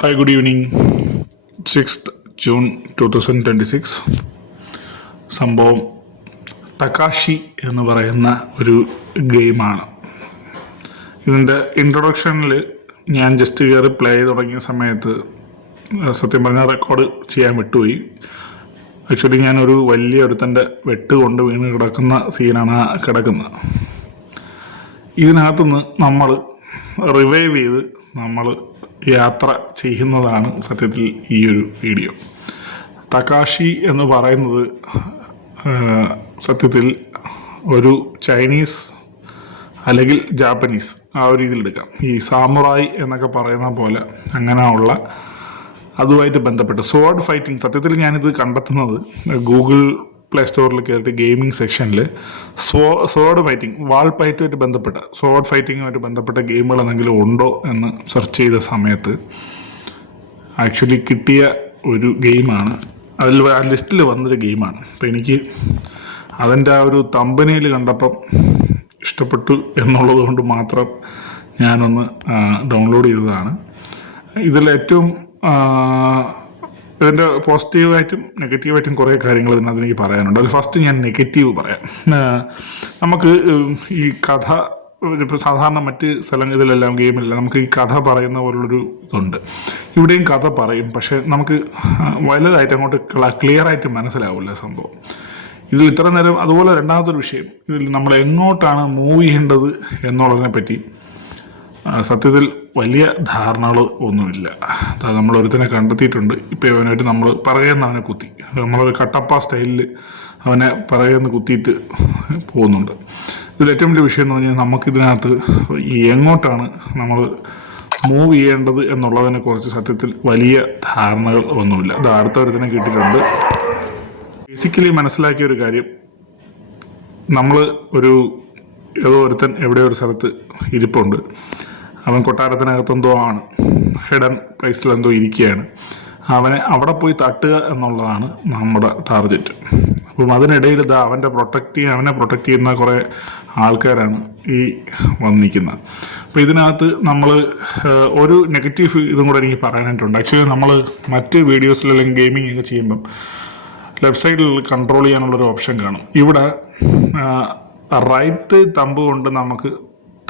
Hi, good evening. 6th June 2026. സംഭവം Takashi എന്ന് പറയുന്ന ഒരു ഗെയിമാണ്. ഇതിൻ്റെ ഇൻട്രൊഡക്ഷനിൽ ഞാൻ ജസ്റ്റ് കയറി പ്ലേ ചെയ്ത് തുടങ്ങിയ സമയത്ത് സത്യം പറഞ്ഞാൽ റെക്കോർഡ് ചെയ്യാൻ വിട്ടുപോയി. ആക്ച്വലി ഞാനൊരു വലിയ ഒരുത്തൻ്റെ വെട്ട് കൊണ്ട് വീണ് കിടക്കുന്ന സീനാണ് കിടക്കുന്നത്. ഇതിനകത്തുനിന്ന് നമ്മൾ റിവൈവ് ചെയ്ത് നമ്മൾ യാത്ര ചെയ്യുന്നതാണ് സത്യത്തിൽ ഈ ഒരു വീഡിയോ. തകാഷി എന്ന് പറയുന്നത് സത്യത്തിൽ ഒരു ചൈനീസ് അല്ലെങ്കിൽ ജാപ്പനീസ് ആ ഒരു രീതിയിൽ എടുക്കാം. ഈ സാമുറായി എന്നൊക്കെ പറയുന്ന പോലെ അങ്ങനെയുള്ള അതുമായിട്ട് ബന്ധപ്പെട്ട് സോഡ് ഫൈറ്റിംഗ്. സത്യത്തിൽ ഞാനിത് കണ്ടെത്തുന്നത് ഗൂഗിൾ പ്ലേ സ്റ്റോറിൽ കയറിയിട്ട് ഗെയിമിംഗ് സെക്ഷനിൽ സോഡ് ഫൈറ്റിംഗ്, വാൾ ഫൈറ്റുമായിട്ട് ബന്ധപ്പെട്ട സോഡ് ഫൈറ്റിങ്ങുമായിട്ട് ബന്ധപ്പെട്ട ഗെയിമുകൾ എന്തെങ്കിലും ഉണ്ടോ എന്ന് സെർച്ച് ചെയ്ത സമയത്ത് ആക്ച്വലി കിട്ടിയ ഒരു ഗെയിമാണ്. അതിൽ ആ ലിസ്റ്റിൽ വന്നൊരു ഗെയിമാണ്. അപ്പോൾ എനിക്ക് അതിൻ്റെ ആ ഒരു തമ്പനയിൽ കണ്ടപ്പം ഇഷ്ടപ്പെട്ടു എന്നുള്ളത് കൊണ്ട് മാത്രം ഞാനൊന്ന് ഡൗൺലോഡ് ചെയ്തതാണ്. ഇതിലേറ്റവും ഇതിൻ്റെ പോസിറ്റീവായിട്ടും നെഗറ്റീവായിട്ടും കുറേ കാര്യങ്ങൾ ഇതിനകത്ത് എനിക്ക് പറയാനുണ്ട്. അതിൽ ഫസ്റ്റ് ഞാൻ നെഗറ്റീവ് പറയാം. നമുക്ക് ഈ കഥ ഇപ്പോൾ സാധാരണ മറ്റ് ഇതിലെല്ലാം ഗെയിമിലെല്ലാം നമുക്ക് ഈ കഥ പറയുന്ന പോലുള്ളൊരു ഇതുണ്ട്. ഇവിടെയും കഥ പറയും, പക്ഷേ നമുക്ക് വലുതായിട്ട് അങ്ങോട്ട് ക്ലിയറായിട്ട് മനസ്സിലാവില്ല സംഭവം. ഇതിൽ ഇത്ര നേരം അതുപോലെ രണ്ടാമതൊരു വിഷയം, ഇതിൽ നമ്മൾ എങ്ങോട്ടാണ് മൂവ് ചെയ്യേണ്ടത് എന്നുള്ളതിനെ പറ്റി സത്യത്തിൽ വലിയ ധാരണകൾ ഒന്നുമില്ല. നമ്മളൊരുത്തനെ കണ്ടെത്തിയിട്ടുണ്ട്. ഇപ്പോൾ ഇവനായിട്ട് നമ്മൾ പറയുന്ന അവനെ കുത്തി, നമ്മളൊരു കട്ടപ്പ സ്റ്റൈലിൽ അവനെ പറയുന്ന കുത്തിയിട്ട് പോകുന്നുണ്ട്. ഇതിൽ ഏറ്റവും വലിയ വിഷയം എന്ന് പറഞ്ഞാൽ നമുക്കിതിനകത്ത് ഈ എങ്ങോട്ടാണ് നമ്മൾ മൂവ് ചെയ്യേണ്ടത് എന്നുള്ളതിനെ കുറിച്ച് സത്യത്തിൽ വലിയ ധാരണകൾ ഒന്നുമില്ല. ഇത് അടുത്ത ഒരുത്തനെ കിട്ടിയിട്ടുണ്ട്. ബേസിക്കലി മനസ്സിലാക്കിയ ഒരു കാര്യം, നമ്മൾ ഏതോ ഒരുത്തൻ എവിടെയോ ഒരു സ്ഥലത്ത് ഇരിപ്പുണ്ട്. അവൻ കൊട്ടാരത്തിനകത്തെന്തോ ആണ്, ഹിഡൻ പ്ലേസിലെന്തോ ഇരിക്കുകയാണ്. അവനെ അവിടെ പോയി തട്ടുക എന്നുള്ളതാണ് നമ്മുടെ ടാർഗറ്റ്. അപ്പം അതിനിടയിൽ അവനെ പ്രൊട്ടക്റ്റ് ചെയ്യുന്ന കുറേ ആൾക്കാരാണ് ഈ വന്നിരിക്കുന്നത്. അപ്പോൾ ഇതിനകത്ത് നമ്മൾ ഒരു നെഗറ്റീവ് ഇതും കൂടെ എനിക്ക് പറയാനായിട്ടുണ്ട്. ആക്ച്വലി നമ്മൾ മറ്റ് വീഡിയോസിൽ അല്ലെങ്കിൽ ഗെയിമിംഗ് ഒക്കെ ചെയ്യുമ്പം ലെഫ്റ്റ് സൈഡിൽ കൺട്രോൾ ചെയ്യാനുള്ളൊരു ഓപ്ഷൻ കാണും. ഇവിടെ റൈറ്റ് തമ്പ് കൊണ്ട് നമുക്ക്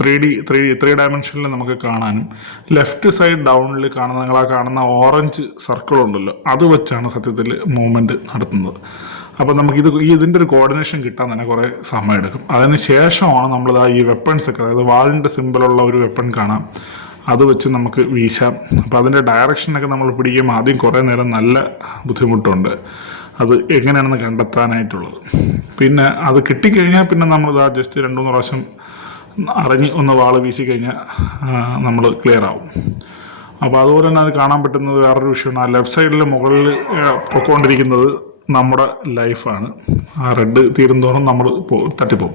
ത്രീ ഡയമെൻഷനിൽ നമുക്ക് കാണാനും, ലെഫ്റ്റ് സൈഡ് ഡൗണിൽ കാണുന്ന ഓറഞ്ച് സർക്കിൾ ഉണ്ടല്ലോ, അത് വെച്ചാണ് സത്യത്തിൽ മൂവ്മെൻറ്റ് നടത്തുന്നത്. അപ്പോൾ നമുക്ക് ഇതിൻ്റെ ഒരു കോർഡിനേഷൻ കിട്ടാൻ തന്നെ കുറേ സമയം എടുക്കും. അതിന് ശേഷമാണ് നമ്മളിതാ ഈ വെപ്പൺസൊക്കെ, അതായത് വാളിൻ്റെ സിമ്പിളുള്ള ഒരു വെപ്പൺ കാണാം, അത് വെച്ച് നമുക്ക് വീശാം. അപ്പോൾ അതിൻ്റെ ഡയറക്ഷനൊക്കെ നമ്മൾ പിടിക്കുമ്പോൾ ആദ്യം കുറേ നേരം നല്ല ബുദ്ധിമുട്ടുണ്ട് അത് എങ്ങനെയാണെന്ന് കണ്ടെത്താനായിട്ടുള്ളത്. പിന്നെ അത് കിട്ടിക്കഴിഞ്ഞാൽ പിന്നെ നമ്മളിതാ ജസ്റ്റ് 2-3 പ്രാവശ്യം അറിഞ്ഞ് ഒന്ന് വാള് വീശി കഴിഞ്ഞാൽ നമ്മൾ ക്ലിയർ ആവും. അപ്പോൾ അതുപോലെ തന്നെ അത് കാണാൻ പറ്റുന്നത് വേറൊരു വിഷയമാണ്. ആ ലെഫ്റ്റ് സൈഡിൽ മുകളിൽ പൊയ്ക്കൊണ്ടിരിക്കുന്നത് നമ്മുടെ ലൈഫാണ്. ആ റെഡ് തീരുന്തോറും നമ്മൾ തട്ടിപ്പോവും.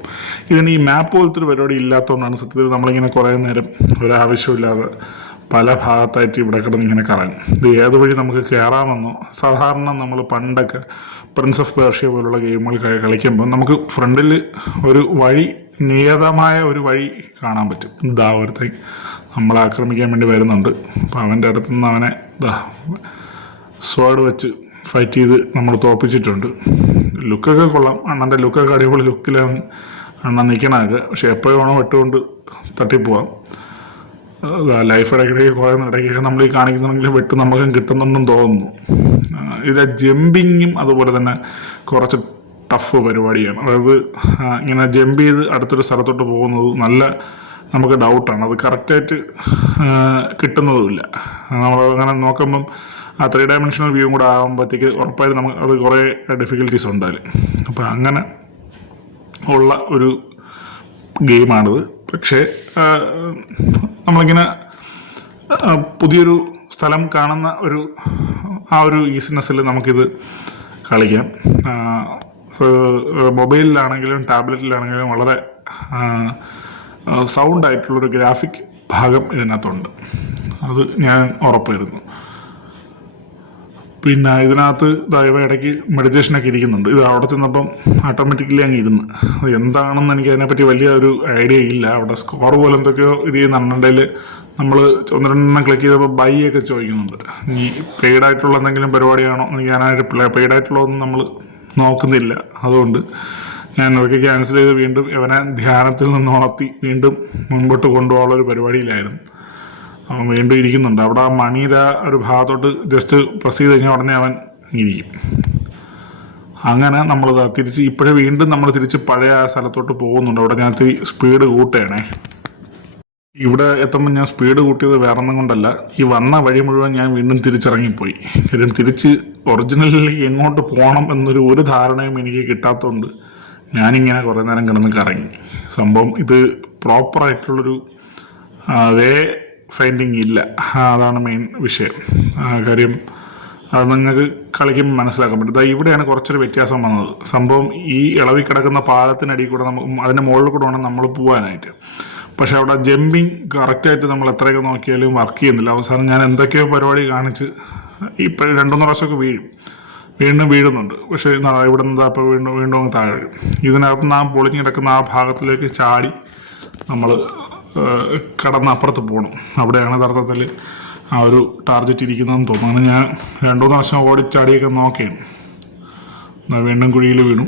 ഇതിന് ഈ മാപ്പ് പോലത്തെ ഒരു പരിപാടി ഇല്ലാത്തതുകൊണ്ടാണ് സത്യത്തിൽ നമ്മളിങ്ങനെ കുറേ നേരം ഒരാവശ്യമില്ലാതെ പല ഭാഗത്തായിട്ട് ഇവിടെ കിടന്ന് ഇങ്ങനെ കറങ്ങും. ഇത് ഏത് വഴി നമുക്ക് കയറാമെന്നോ, സാധാരണ നമ്മൾ പണ്ടൊക്കെ പ്രിൻസ് ഓഫ് പേർഷ്യ പോലുള്ള ഗെയിമുകൾ കളിക്കുമ്പോൾ നമുക്ക് ഫ്രണ്ടിൽ ഒരു വഴി, നിയതമായ ഒരു വഴി കാണാൻ പറ്റും. ഒരുത്തൻ നമ്മളെ ആക്രമിക്കാൻ വേണ്ടി വരുന്നുണ്ട്. അപ്പം അവൻ്റെ അടുത്തുനിന്ന് അവനെ സ്വേർഡ് വെച്ച് ഫൈറ്റ് ചെയ്ത് നമ്മൾ തോൽപ്പിച്ചിട്ടുണ്ട്. ലുക്കൊക്കെ കൊള്ളാം, അണ്ണൻ്റെ ലുക്കൊക്കെ അടിപൊളി ലുക്കിലാണ് അണ്ണൻ നിൽക്കണത്. പക്ഷെ എപ്പോഴും വേണം വെട്ടുകൊണ്ട് തട്ടിപ്പോവാം. ലൈഫ് ഇടയ്ക്കൊക്കെ നമ്മൾ ഈ കാണിക്കുന്നുണ്ടെങ്കിൽ വെട്ട് നമുക്കും കിട്ടുന്നുണ്ടെന്ന് തോന്നുന്നു. ഇതിലെ ജമ്പിങ്ങും അതുപോലെ തന്നെ കുറച്ച് ടഫ് പരിപാടിയാണ്. അതായത് ഇങ്ങനെ ജമ്പ് ചെയ്ത് അടുത്തൊരു സ്ഥലത്തോട്ട് പോകുന്നത് നമുക്ക് ഡൗട്ടാണ്. അത് കറക്റ്റായിട്ട് കിട്ടുന്നതുമില്ല. നമ്മൾ അങ്ങനെ നോക്കുമ്പം ആ 3 ഡയമെൻഷണൽ വ്യൂ കൂടെ ആകുമ്പോഴത്തേക്ക് ഉറപ്പായിട്ട് നമുക്ക് അത് കുറേ ഡിഫിക്കൽട്ടീസ് ഉണ്ടായാലും. അപ്പോൾ അങ്ങനെ ഉള്ള ഒരു ഗെയിമാണിത്. പക്ഷേ നമ്മളിങ്ങനെ പുതിയൊരു സ്ഥലം കാണുന്ന ആ ഒരു ഈസിനെസ്സിൽ നമുക്കിത് കളിക്കാം. മൊബൈലിലാണെങ്കിലും ടാബ്ലറ്റിലാണെങ്കിലും വളരെ സൗണ്ടായിട്ടുള്ളൊരു ഗ്രാഫിക് ഭാഗം ഇതിനകത്തുണ്ട്. അത് ഞാൻ ഉറപ്പായിരുന്നു. പിന്നെ ഇതിനകത്ത് ഇടയ്ക്ക് മെഡിറ്റേഷനൊക്കെ ഇരിക്കുന്നുണ്ട്. ഇത് അവിടെ ചെന്നപ്പം ഓട്ടോമാറ്റിക്കലി അങ്ങ് ഇരുന്ന്. എന്താണെന്ന് എനിക്ക് അതിനെപ്പറ്റി വലിയ ഒരു ഐഡിയ ഇല്ല. അവിടെ സ്കോർ പോലെ എന്തൊക്കെയോ ഇത് ചെയ്യുന്നുണ്ടെങ്കിൽ നമ്മൾ ഒന്ന് രണ്ടെണ്ണം ക്ലിക്ക് ചെയ്തപ്പോൾ ബൈ ഒക്കെ ചോദിക്കുന്നുണ്ട്. ഈ പെയ്ഡായിട്ടുള്ള എന്തെങ്കിലും പരിപാടിയാണോ എന്ന് ഞാനായിട്ട് പെയ്ഡായിട്ടുള്ളതൊന്നും നമ്മൾ നോക്കുന്നില്ല. അതുകൊണ്ട് ഞാൻ അതൊക്കെ ക്യാൻസൽ ചെയ്ത് വീണ്ടും ഇവനെ ധ്യാനത്തിൽ നിന്ന് ഉണർത്തി വീണ്ടും മുൻപോട്ട് കൊണ്ടുപോകാനുള്ളൊരു പരിപാടിയിലായിരുന്നു. അവൻ വീണ്ടും ഇരിക്കുന്നുണ്ട് അവിടെ. ആ മണിയുടെ ഒരു ഭാഗത്തോട്ട് ജസ്റ്റ് പ്രസ് ചെയ്ത് കഴിഞ്ഞാൽ ഉടനെ അവൻ ഇരിക്കും. അങ്ങനെ നമ്മൾ തിരിച്ച് ഇപ്പോഴേ വീണ്ടും നമ്മൾ തിരിച്ച് പഴയ ആ സ്ഥലത്തോട്ട് പോകുന്നുണ്ട്. അവിടെ ഞാൻ സ്പീഡ് കൂട്ടുകയാണേ. ഇവിടെ എത്തുമ്പോൾ ഞാൻ സ്പീഡ് കൂട്ടിയത് വേറെ ഒന്നും കൊണ്ടല്ല, ഈ വന്ന വഴി മുഴുവൻ ഞാൻ വീണ്ടും തിരിച്ചിറങ്ങിപ്പോയി. കാര്യം തിരിച്ച് ഒറിജിനലി എങ്ങോട്ട് പോകണം ഒരു ധാരണയും എനിക്ക് കിട്ടാത്തതുകൊണ്ട് ഞാനിങ്ങനെ കുറേ നേരം കിടന്ന് കറങ്ങി. സംഭവം ഇത് പ്രോപ്പറായിട്ടുള്ളൊരു വേ ഫൈൻഡിങ് ഇല്ല. അതാണ് മെയിൻ വിഷയം. കാര്യം അത് നിങ്ങൾക്ക് കളിക്കുമ്പോൾ മനസ്സിലാക്കാൻ പറ്റും. ഇവിടെയാണ് കുറച്ചൊരു വ്യത്യാസം വന്നത്. സംഭവം ഈ ഇളവി കിടക്കുന്ന പാലത്തിനടിയിൽ കൂടെ അതിൻ്റെ മുകളിൽ കൂടെ വേണം നമ്മൾ പോകാനായിട്ട്. പക്ഷെ അവിടെ ജമ്പിങ് കറക്റ്റായിട്ട് നമ്മൾ എത്രയൊക്കെ നോക്കിയാലും വർക്ക് ചെയ്യുന്നില്ല. അവസാനം ഞാൻ എന്തൊക്കെയോ പരിപാടി കാണിച്ച് ഇപ്പോൾ 2-3 പ്രാവശ്യമൊക്കെ വീണ്ടും വീഴുന്നുണ്ട്. പക്ഷേ ഇവിടെ നിന്ന് ഇപ്പോൾ വീണ്ടും അങ്ങ് താഴെ വീഴും. ഇതിനകത്ത് നാം പൊളിഞ്ഞ് കിടക്കുന്ന ആ ഭാഗത്തിലേക്ക് ചാടി നമ്മൾ കടന്ന് അപ്പുറത്ത് പോകണം. അവിടെയാണ് യഥാർത്ഥത്തിൽ ആ ഒരു ടാർഗറ്റ് ഇരിക്കുന്നതെന്ന് തോന്നുന്നു. അങ്ങനെ ഞാൻ 2-3 പ്രാവശ്യം ഓടിച്ചാടിയൊക്കെ നോക്കിയാണ്. വീണ്ടും കുഴിയിൽ വീണു.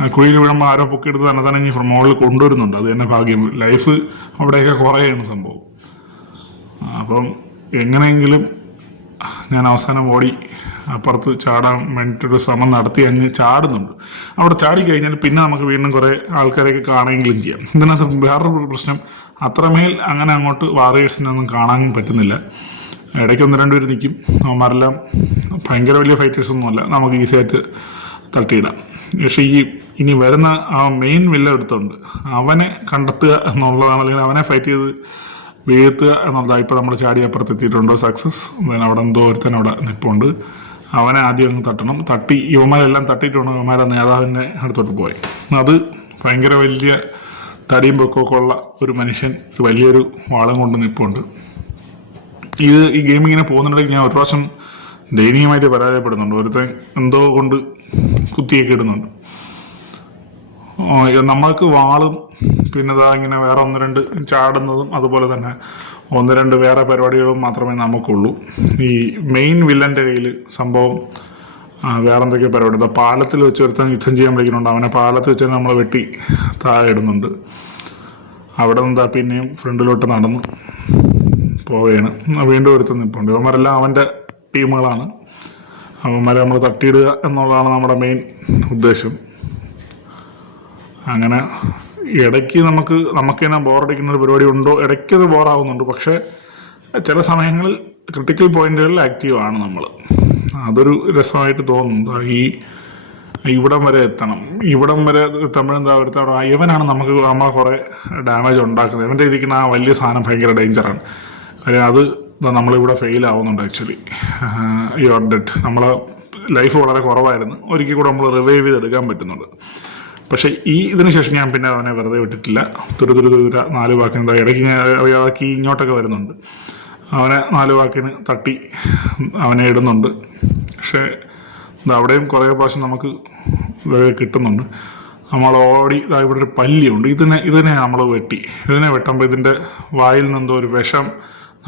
ആ കുഴിയിൽ വീഴുമ്പോൾ ആരോ പൊക്കിയെടുത്ത് തന്നെ ഇനി മുകളിൽ കൊണ്ടുവരുന്നുണ്ട്. അത് തന്നെ ഭാഗ്യം. ലൈഫ് അവിടെയൊക്കെ കുറയാണ് സംഭവം. അപ്പം എങ്ങനെയെങ്കിലും ഞാൻ അവസാനം ഓടി അപ്പുറത്ത് ചാടാൻ വേണ്ടിയിട്ടൊരു ശ്രമം നടത്തി അങ്ങ് ചാടുന്നുണ്ട്. അവിടെ ചാടിക്കഴിഞ്ഞാൽ പിന്നെ നമുക്ക് വീണ്ടും കുറേ ആൾക്കാരെയൊക്കെ കാണുകയെങ്കിലും ചെയ്യാം. ഇതിനകത്ത് വേറൊരു പ്രശ്നം, അത്രമേൽ അങ്ങനെ അങ്ങോട്ട് വാറിയേഴ്സിനൊന്നും കാണാൻ പറ്റുന്നില്ല. ഇടയ്ക്ക് 1-2 പേര് നിൽക്കും. അവന്മാരെല്ലാം ഭയങ്കര വലിയ ഫൈറ്റേഴ്സൊന്നുമല്ല, നമുക്ക് ഈസിയായിട്ട് തട്ടിയിടാം. പക്ഷേ ഇനി വരുന്ന ആ മെയിൻ വില്ല എടുത്തുണ്ട് അവനെ കണ്ടെത്തുക എന്നുള്ളതാണ്, അല്ലെങ്കിൽ അവനെ ഫൈറ്റ് ചെയ്ത് വീഴ്ത്തുക എന്നുള്ളതാണ്. ഇപ്പോൾ നമ്മൾ ചാടി അപ്പുറത്തെത്തിയിട്ടുണ്ടോ സക്സസ്. അവിടെ എന്തോ ഒരുത്തൻ അവിടെ നിൽപ്പുണ്ട്. അവനെ ആദ്യം അങ്ങ് തട്ടണം. തട്ടി ഇവന്മാരെല്ലാം തട്ടിയിട്ടുണ്ട്. ഇവന്മാരെ നേതാവിൻ്റെ അടുത്തോട്ട് പോയി. അത് ഭയങ്കര വലിയ തടിയും പൊക്കമൊക്കെ ഉള്ള ഒരു മനുഷ്യൻ വലിയൊരു വാളം കൊണ്ട് നിൽപ്പുണ്ട്. ഈ ഗെയിമിങ്ങിനെ പോകുന്നുണ്ടെങ്കിൽ ഞാൻ ഒരു പ്രാവശ്യം ദയനീയമായിട്ട് പരാജയപ്പെടുന്നുണ്ട്. ഒരുത്തൻ എന്തോ കൊണ്ട് കുത്തിയൊക്കെ ഇടുന്നുണ്ട്. നമ്മൾക്ക് വാളും പിന്നെ ഇങ്ങനെ വേറെ 1-2 ചാടുന്നതും അതുപോലെ തന്നെ 1-2 വേറെ പരിപാടികളും മാത്രമേ നമുക്കുള്ളൂ. ഈ മെയിൻ വില്ലൻ്റെ കയ്യിൽ സംഭവം വേറെ എന്തൊക്കെയോ പരിപാടി. പാലത്തിൽ വെച്ച് ഒരുത്തൻ യുദ്ധം ചെയ്യാൻ വിളിക്കുന്നുണ്ട്. അവനെ പാലത്തിൽ വെച്ച് നമ്മൾ വെട്ടി താഴെ ഇടുന്നുണ്ട്. അവിടെ നിന്ന് പിന്നെയും ഫ്രണ്ടിലോട്ട് നടന്ന് പോവുകയാണ്. വീണ്ടും ഒരുത്തൻ നിൽപ്പുണ്ട്. ഇവന്മാരെല്ലാം അവൻ്റെ ടീമുകളാണ്. അവന്മാരെ നമ്മൾ തട്ടിയിടുക എന്നുള്ളതാണ് നമ്മുടെ മെയിൻ ഉദ്ദേശം. അങ്ങനെ ഇടയ്ക്ക് നമുക്ക് തന്നെ ബോറടിക്കുന്നൊരു പരിപാടി ഉണ്ടോ, ഇടയ്ക്കത് ബോറാവുന്നുണ്ട്. പക്ഷേ ചില സമയങ്ങളിൽ ക്രിട്ടിക്കൽ പോയിന്റുകളിൽ ആക്റ്റീവാണ് നമ്മൾ. അതൊരു രസമായിട്ട് തോന്നുന്നു. ഇവിടം വരെ എത്തണം. ഇവിടം വരെ എത്തുമ്പോഴെന്താ ഒരുത്തവിടെ ഇവനാണ് നമ്മളെ കുറേ ഡാമേജ് ഉണ്ടാക്കുന്നത്. ഇവൻ്റെ ഇരിക്കുന്ന ആ വലിയ സാധനം ഭയങ്കര ഡേഞ്ചറാണ്. കാര്യം അത് നമ്മളിവിടെ ഫെയിൽ ആവുന്നുണ്ട്. Actually your dead. നമ്മളെ ലൈഫ് വളരെ കുറവായിരുന്നു. ഒരിക്കൽ കൂടെ നമ്മൾ റിവൈവ് ചെയ്തെടുക്കാൻ പറ്റുന്നുണ്ട്. പക്ഷേ ഇതിന് ശേഷം ഞാൻ പിന്നെ അവനെ വെറുതെ വിട്ടിട്ടില്ല. തുരുതുര 4 വാക്കിന് ഇടയ്ക്ക് ഇങ്ങോട്ടൊക്കെ വരുന്നുണ്ട്. അവനെ 4 വാക്കിന് തട്ടി അവനെ ഇടുന്നുണ്ട്. പക്ഷേ അവിടെയും കുറേ പ്രാവശ്യം നമുക്ക് കിട്ടുന്നുണ്ട്. നമ്മൾ ഓടി ഇവിടെ ഒരു പല്ലിയുണ്ട്. ഇതിനെ നമ്മൾ വെട്ടി. ഇതിനെ വെട്ടുമ്പോൾ ഇതിൻ്റെ വായിൽ നിന്നെന്തോ ഒരു വിഷം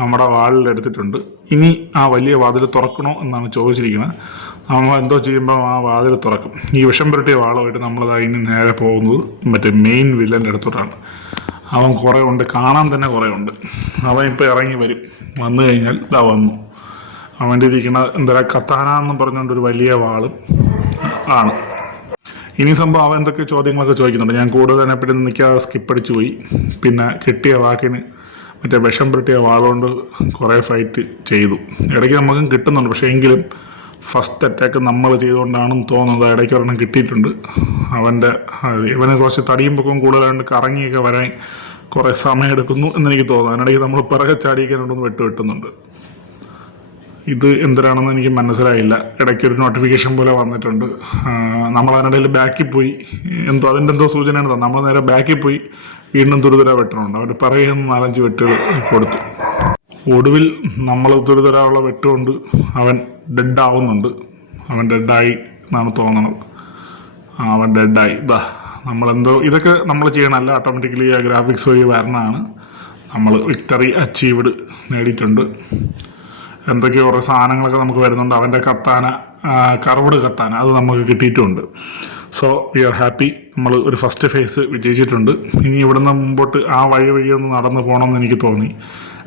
നമ്മുടെ വാളിലെടുത്തിട്ടുണ്ട്. ഇനി ആ വലിയ വാതിൽ തുറക്കണോ എന്നാണ് ചോദിച്ചിരിക്കുന്നത്. നമ്മൾ എന്തോ ചെയ്യുമ്പോൾ ആ വാതിൽ തുറക്കും. ഈ വിഷം പുരട്ടിയ വാളുമായിട്ട് ഇനി നേരെ പോകുന്നത് മറ്റേ മെയിൻ വില്ലൻ്റെ അടുത്തോട്ടാണ്. അവൻ കുറേ ഉണ്ട്, കാണാൻ തന്നെ കുറേ ഉണ്ട്. അവൻ ഇപ്പോൾ ഇറങ്ങി വരും. വന്നു കഴിഞ്ഞാൽ വന്നു. അവൻ്റെ ഇരിക്കുന്ന എന്താ കത്താന എന്ന് പറഞ്ഞുകൊണ്ടൊരു വലിയ വാളും ആണ്. ഇനി സംഭവം അവൻ എന്തൊക്കെ ചോദ്യങ്ങളൊക്കെ ചോദിക്കുന്നുണ്ട്. ഞാൻ കൂടുതൽ അതിനെപ്പറ്റി നിൽക്കാതെ സ്കിപ്പടിച്ചു പോയി. പിന്നെ കിട്ടിയ വാക്കിന് മറ്റേ വിഷം പുരട്ടിയ വാളുകൊണ്ട് കുറേ ഫൈറ്റ് ചെയ്തു. ഇടയ്ക്ക് നമുക്കും കിട്ടുന്നുണ്ട്. പക്ഷേ എങ്കിലും ഫസ്റ്റ് അറ്റാക്ക് നമ്മൾ ചെയ്തുകൊണ്ടാണെന്ന് തോന്നുന്നത്. ഇടയ്ക്ക് ഒരെണ്ണം കിട്ടിയിട്ടുണ്ട്. ഇവന് കുറച്ച് തടിയും പൊക്കവും കൂടുതലായിട്ട് കറങ്ങിയൊക്കെ വരാൻ കുറേ സമയം എടുക്കുന്നു എന്നെനിക്ക് തോന്നുന്നു. അതിനിടയ്ക്ക് നമ്മൾ പിറകെ ചാടിയൊക്കെ വെട്ടുന്നുണ്ട്. ഇത് എന്തിനാണെന്ന് എനിക്ക് മനസ്സിലായില്ല. ഇടയ്ക്കൊരു നോട്ടിഫിക്കേഷൻ പോലെ വന്നിട്ടുണ്ട്. നമ്മളതിനിടയിൽ ബാക്കിൽ പോയി അതിൻ്റെ എന്തോ സൂചനയാണ് തന്നെ. നമ്മൾ നേരെ ബാക്കിൽ പോയി വീണ്ടും തുരുതുര വെട്ടണുണ്ട്. അവർ പറയുന്ന 4-5 വെട്ടുകൾ കൊടുത്തു. ഒടുവിൽ നമ്മൾ തുരുതുരാനുള്ള വെട്ടുകൊണ്ട് അവൻ ഡെഡാവുന്നുണ്ട്. അവൻ ഡെഡായി എന്നാണ് തോന്നുന്നത്. അവൻ ഡെഡായി. നമ്മളെന്തോ ഇതൊക്കെ നമ്മൾ ചെയ്യണമല്ല, ഓട്ടോമാറ്റിക്കലി ആ ഗ്രാഫിക്സ് വഴി വരണതാണ്. നമ്മൾ വിക്ടറി അച്ചീവ്ഡ് നേടിയിട്ടുണ്ട്. എന്തൊക്കെയോ ഓരോ സാധനങ്ങളൊക്കെ നമുക്ക് വരുന്നുണ്ട്. അവൻ്റെ കത്താന, കർവ്ഡ് കത്താന, അത് നമുക്ക് കിട്ടിയിട്ടുമുണ്ട്. So we are happy. നമ്മൾ ഒരു ഫസ്റ്റ് ഫേസ് വിജയിച്ചിട്ടുണ്ട്. ഇനി ഇവിടുന്ന് മുമ്പോട്ട് ആ വഴി ഒന്ന് നടന്ന് പോകണമെന്ന് എനിക്ക് തോന്നി.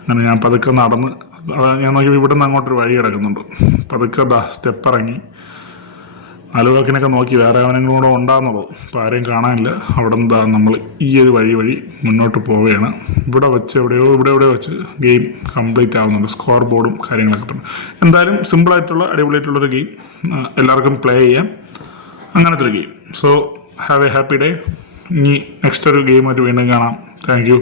അങ്ങനെ ഞാൻ പതുക്കെ നടന്ന്, ഞാൻ നോക്കി ഇവിടുന്ന് അങ്ങോട്ടൊരു വഴി കിടക്കുന്നുണ്ട്. പതുക്കെ സ്റ്റെപ്പ് ഇറങ്ങി അലുവാക്കിനൊക്കെ നോക്കി വേറെ അവനെങ്കിലും കൂടെ ഉണ്ടാകുന്നുള്ളൂ. അപ്പോൾ ആരെയും കാണാനില്ല. അവിടെ നിന്ന് നമ്മൾ ഈ ഒരു വഴി മുന്നോട്ട് പോവുകയാണ്. ഇവിടെ വെച്ച് ഗെയിം കംപ്ലീറ്റ് ആവുന്നുണ്ട്. സ്കോർ ബോർഡും കാര്യങ്ങളൊക്കെ തന്നെ. എന്തായാലും സിമ്പിളായിട്ടുള്ള അടിപൊളിയായിട്ടുള്ളൊരു ഗെയിം, എല്ലാവർക്കും പ്ലേ ചെയ്യാം, അങ്ങനത്തെ ഒരു game. So have A happy day. ഇനി നെക്സ്റ്റ് ഒരു ഗെയിമായിട്ട് വീണ്ടും കാണാം. Thank you.